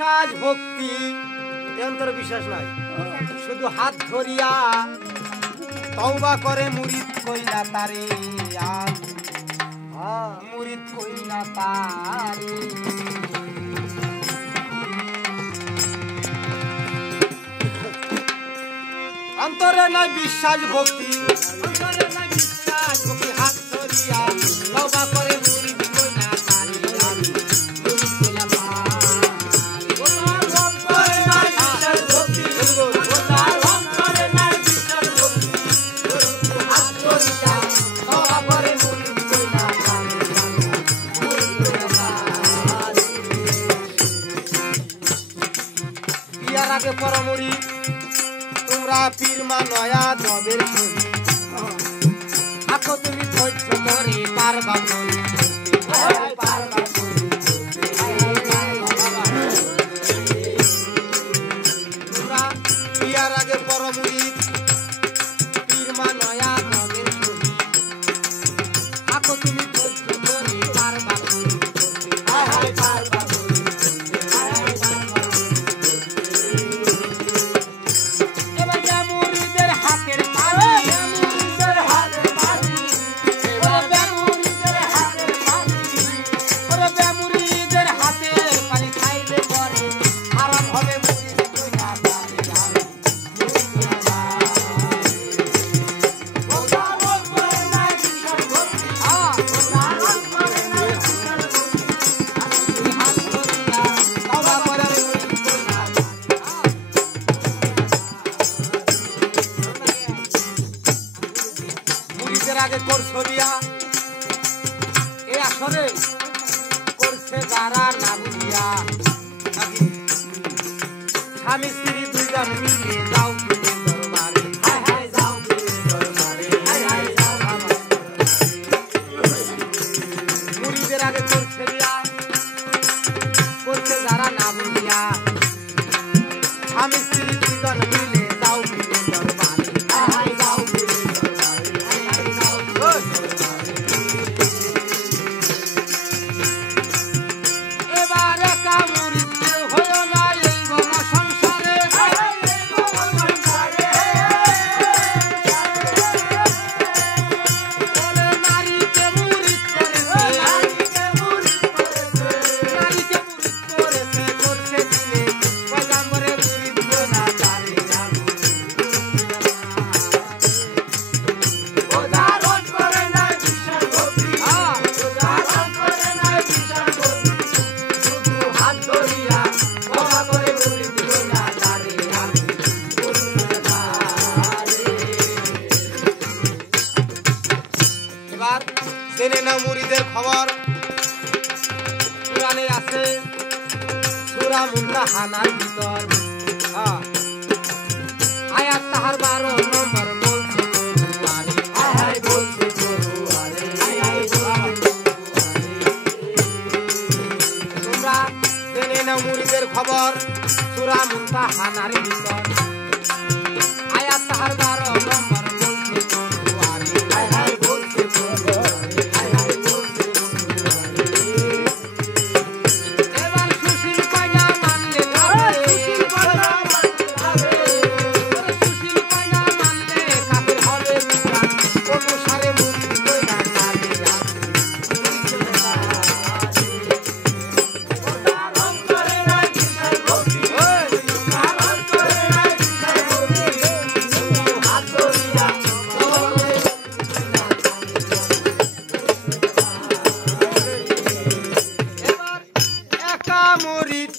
বিশ্বাস ভক্তি অন্তরে বিশ্বাস নাই শুধু হাত ধরিয়া তওবা করে মুরিদ কইলা তারে মুরিদ কইলা তারে অন্তরে নাই বিশ্বাস ভক্তি অন্তরে নাই বিশ্বাস ভক্তি হাত ধরিয়া তওবা করে মুরিদ কইলা তারে মুরিদ কইলা আগে পরমড়ি তোমরা পীর মানয়া জবের ছবি আখো তুমি ধৈর্য ধরে পারবা তোমরা বিয়ার আগে পরমড়ি পীর মানয়া জবের ছবি আখো তুমি ধৈর্য ধরে পারবা আগে করছো বিয়া এ আসরে করছে যারা না বুঝিয়া স্বামী স্ত্রী দুইজন মিলে যাও দরবারে যাও দরবারে মুরিদের আগে করছে বিয়া করছে যারা না বুঝিয়া স্বামী স্ত্রী দুইজন মিলে যাও দরবারে যাও জেনে নাও মুরিদের খবর কোরআনে আছে সূরা মুনতাহানার ভিতর আয়াত তাহার 12 নম্বর বলছে তোমরা জেনে নাও মুরিদের খবর সূরা মুনতাহানার ভিতর আয়াত তাহার 12 নম্বর মুরিদ